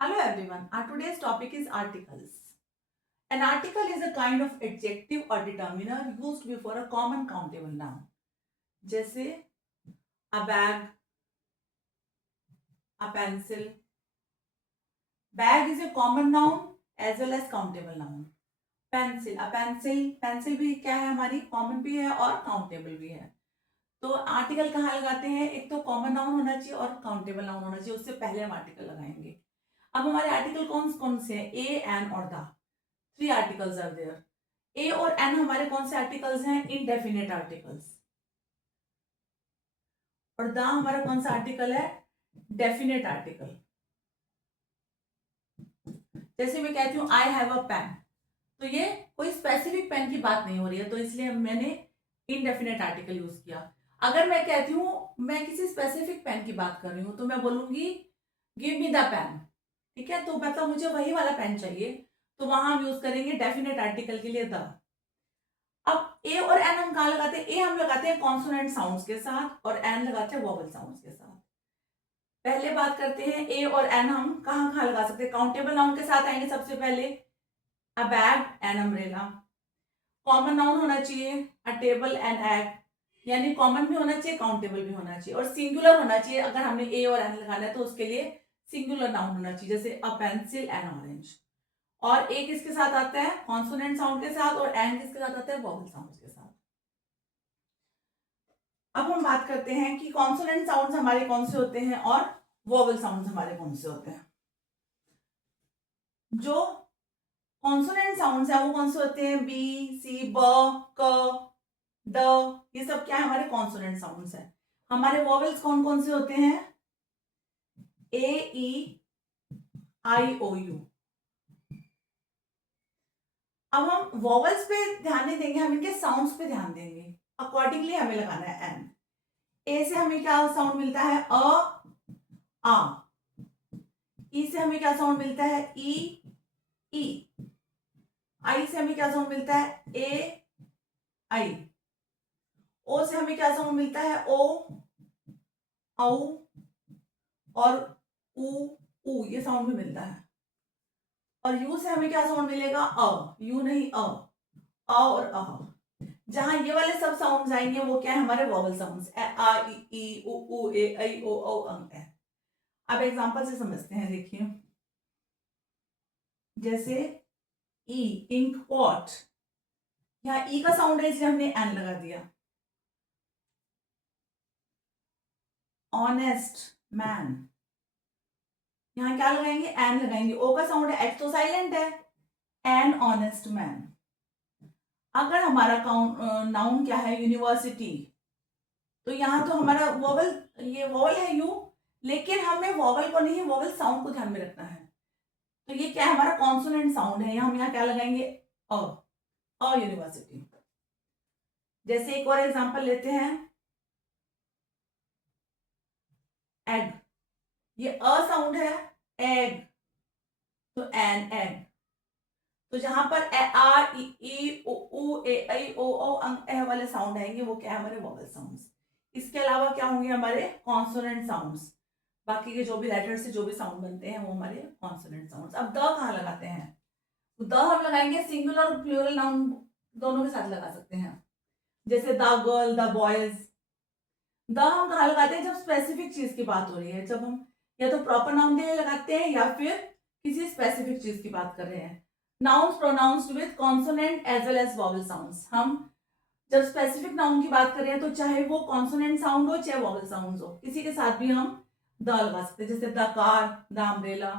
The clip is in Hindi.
Hello everyone. Our today's topic is articles. An article is a kind of adjective or determiner used before a common countable noun. जैसे a bag, a pencil. Bag is a common noun as well as countable noun. Pencil, a pencil भी क्या है हमारी कॉमन भी है और काउंटेबल भी है. तो आर्टिकल कहाँ लगाते हैं? एक तो कॉमन नाउन होना चाहिए और काउंटेबल नाउन होना चाहिए. उससे पहले हम आर्टिकल लगाएंगे. अब हमारे आर्टिकल कौन कौन से हैं? ए, एन और the. 3 articles are there. A और एन हमारे कौन से आर्टिकल्स हैं? Indefinite articles. और द हमारा कौन सा आर्टिकल है? Definite article. जैसे मैं कहती हूँ आई हैव अ पेन, तो ये कोई स्पेसिफिक पेन की बात नहीं हो रही है, तो इसलिए मैंने इनडेफिनेट आर्टिकल यूज किया. अगर मैं कहती हूँ मैं किसी स्पेसिफिक पेन की बात कर रही हूँ, तो मैं बोलूंगी गिव मी द पेन. ठीक है, तो मतलब मुझे वही वाला पेन चाहिए, तो वहां हम यूज करेंगे डेफिनेट आर्टिकल के लिए द. अब ए और एन हम कहाँ लगाते हैं? ए हम लगाते हैं कॉन्सोनेंट साउंड्स के साथ और एन लगाते हैं वोवल साउंड्स के साथ. पहले बात करते हैं ए और एन हम कहाँ कहाँ लगा सकते हैं. काउंटेबल नाउन के साथ आएंगे सबसे पहले. अ bag, an umbrella. Common noun होना चाहिए अ टेबल एंड एग, यानी कॉमन भी होना चाहिए काउंटेबल भी होना चाहिए और सिंगुलर होना चाहिए. अगर हमने ए और एन लगाना है तो उसके लिए सिंगुलर नाउन होना चाहिए, जैसे अ पेंसिल एंड ऑरेंज. और ए किसके साथ आता है? कॉन्सोनेंट साउंड के साथ. और एन किसके साथ आता है? वोवल साउंड के साथ. अब हम बात करते हैं कि कॉन्सोनेंट साउंड्स हमारे कौन से होते हैं और वोवल साउंड्स हमारे कौन से होते हैं. जो कॉन्सोनेंट साउंड्स है वो कौन से होते हैं? बी, सी, ब, क, द. ये सब क्या है? हमारे कॉन्सोनेंट साउंड्स है. हमारे वोवेल्स कौन कौन से होते हैं? ए, ई, आई, ओ, यू. अब हम वोवेल्स पे ध्यान नहीं देंगे, हम इनके साउंड्स पे ध्यान देंगे. अकॉर्डिंगली हमें लगाना है एन. ए से हमें क्या साउंड मिलता है? अ, आ. ई से हमें क्या साउंड मिलता है? ई, ई. आई से हमें क्या साउंड मिलता है? ए, आई. ओ से हमें क्या साउंड मिलता है? ओ, औ. और उ, उ ये साउंड भी मिलता है. और यू से हमें क्या साउंड मिलेगा? अ. यू नहीं, अ. अ और अ. जहां ये वाले सब साउंड्स आएंगे वो क्या है? हमारे वोवल साउंड्स. ए, आ, ई, उ, ए, ऐ, ओ, औ, अंग, ए. अब एग्जांपल से समझते हैं. देखिए, जैसे ई, इंक पॉट. यहाँ ई का साउंड है इसलिए हमने एन लगा दिया. ऑनेस्ट मैन, यहाँ क्या लगाएंगे? एन लगाएंगे. ओ का साउंड है, एच तो साइलेंट है. An honest man. अगर हमारा नाउन क्या है? यूनिवर्सिटी. तो यहाँ तो हमारा वोवल, ये वोवल है यू, लेकिन हमें वोवल को नहीं, वोवल साउंड को ध्यान में रखना है. तो ये क्या है? हमारा कॉन्सोनेंट साउंड है. हम यहाँ क्या लगाएंगे? अ. A university. जैसे एक और एग्जांपल लेते हैं. एग, ये अ साउंड है. एग, तो एन, एग. तो जहां पर ए, आ, ई, उ, ए, ऐ, ओ, औ, अंग, ए वाले साउंड आएंगे वो क्या है? हमारे वोवल साउंड्स. इसके अलावा क्या होंगे? हमारे कॉन्सोनेंट साउंड्स. बाकी के जो भी लेटर से जो भी साउंड बनते हैं वो हमारे कॉन्सोनेंट साउंड्स. अब द कहाँ लगाते हैं? तो द हम लगाएंगे सिंगुलर और प्लूरल नाउन दोनों के साथ लगा सकते हैं. जैसे the girl, the boys. The हम कहाँ लगाते हैं? जब स्पेसिफिक चीज की बात हो रही है, जब हम या तो प्रॉपर नाउन के लिए लगाते हैं या फिर किसी स्पेसिफिक चीज की बात कर रहे हैं. Nouns pronounced with consonant as well as vowel sounds. हम जब स्पेसिफिक नाउन की बात कर रहे हैं तो चाहे वो कॉन्सोनेंट साउंड हो चाहे वोवल साउंड हो, किसी के साथ भी हम द लगा सकते हैं. जैसे द कार, द अम्ब्रेला.